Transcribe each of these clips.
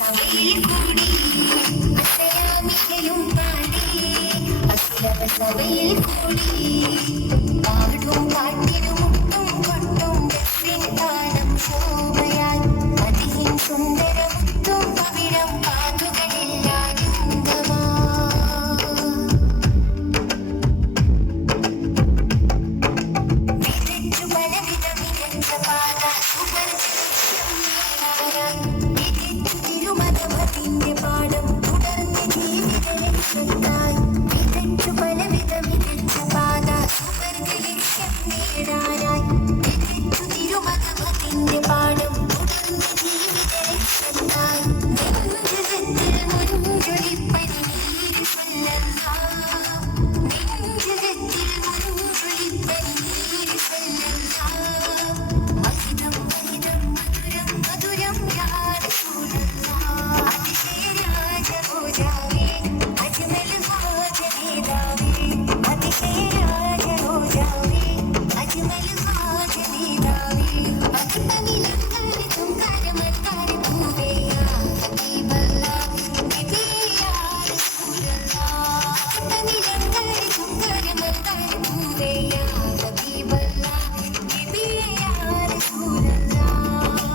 സഭയിൽ കൂടി അസലാമിക്കയും പാടി അസുലഭ സഭയിൽ കൂടി പാടും പാട്ടിനും മുട്ടും കൊട്ടും ഗാനം ശോഭയായി അതിഹിൻ സുന്ദരമുത്തും പവിഴം കാതുകളില്ലാനന്ദമാ വിതച്ചു പലവിധ മികച്ച പാത തിരുമതമതിന്റെ പാഠം തുടർന്ന് ജീവിത ലക്ഷ്യത്തായി വിതച്ചു പലവിധ മികച്ച പാത സുവർഗ ലക്ഷ്യം നേടാനായി വിതച്ചു തിരുമതമതിന്റെ പാഠം തുടർന്ന് ജീവിത ലക്ഷ്യത്തായി നെഞ്ചകത്തിൽ മുൻചൊലിപ്പനി നീര് സ്വല്ലല്ലാഹ് നെഞ്ചകത്തിൽ മുൻചൊലിപ്പനി നീര് സ്വല്ലല്ലാഹ് മഹിതം മഹിതം മധുരം മധുരം യാ റസൂലല്ലാഹ് അതിശയരാജഭോജാവേ അജ്മൽ ഹാജനേതാവേ അതിശയരാജഭോജാവേ അജ്മൽ ഹാജനേതാവേ ഭക്തനിലങ്കാര തുങ്കാരമത്താര പൂവേ യാ ഹബീബല്ലാഹ് നബിയേ യാ റസൂലല്ലാഹ് ഭക്തനിലങ്കാര തുങ്കാരമത്താര പൂവേ യാ ഹബീബല്ലാഹ് നബിയേ യാ റസൂലല്ലാഹ്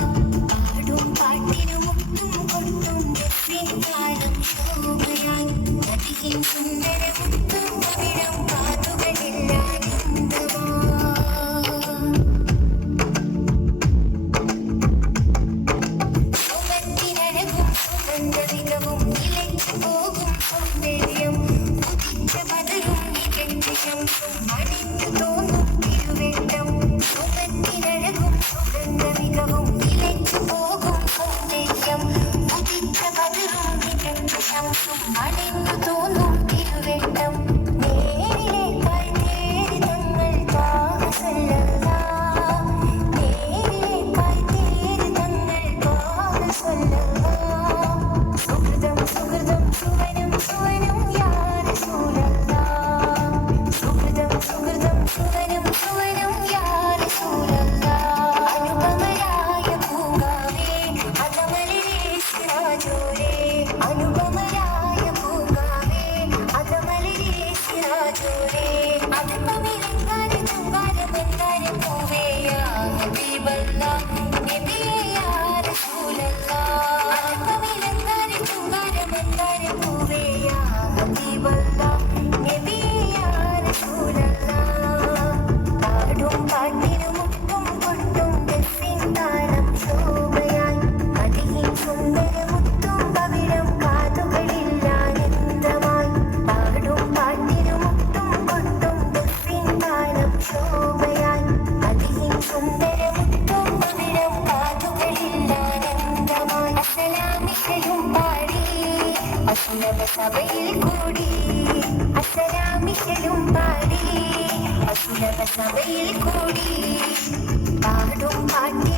പാടും പാട്ടിനും മുട്ടും കൊട്ടും ഗാനം ശോഭയായി അതിഹിൻ സുന്ദരമുത്തും പവിഴം കാതുകളില്ലാനന്ദമാ സുഖത്തിനഴകും സുഗന്ധവിധവും നിലച്ചു പോകും സൗന്ദര്യം ഉദിച്ച പതരും നികഞ്ഞ ശംസും അണിഞ്ഞു തോന്നും തിരുവേട്ടം സുഖത്തിനഴകും സുഗന്ധവിധവും നിലച്ചു പോകും സൗന്ദര്യം ഉദിച്ച പതരും നികഞ്ഞ ശംസും അണിഞ്ഞു തോന്നും തിരുവേട്ടം നേരിലേക്കായി തേടി തങ്ങൾ ത്വാഹ സ്വല്ലല്ലാഹ് നേരിലേക്കായി തേടി തങ്ങൾ ത്വാഹ സ്വല്ലല്ലാഹ് സുഹൃതം സുഹൃതം സുവനം സുവനം യാ റസൂലല്ലാഹ് സുഹൃതം സുഹൃതം സുവനം സുവനം യാ റസൂലല്ലാഹ് അനുപമരായ പൂങ്കാവേ അകമലിലെ സിറാജോരേ അനുപമരായ പൂങ്കാവേ അകമലിലെ സിറാജോരേ അതിപ്പമിലങ്കാര ചുങ്കാരമന്താര പൂവേ യാ ഹബീബല്ലാഹ് നബിയേ യാ റസൂലല്ലാഹ് അതിപ്പമിലങ്കാര ചുങ്കാരമന്താര പൂവേ യാ ഹബീബല്ലാഹ് നബിയേ യാ റസൂലല്ലാഹ് പാടും പാട്ടിനും മുട്ടും കൊട്ടും ഗാനം ശോഭയായി അതിഹിൻ സുന്ദരമുത്തും പവിഴം കാതുകളില്ലാനന്ദമായി പാടും പാട്ടിനും മുട്ടും കൊട്ടും ഗാനം ശോഭയായി അതിഹിൻ സുന്ദരമുത്തും പവിഴം കാതുകളില്ലാനന്ദമായി അസലാമിക്കയും പാടി അസുലഭ സഭയിൽ കൂടി അസലാമിക്കയും പാടി അസുലഭ സഭയിൽ കൂടി പാടും പാട്ടി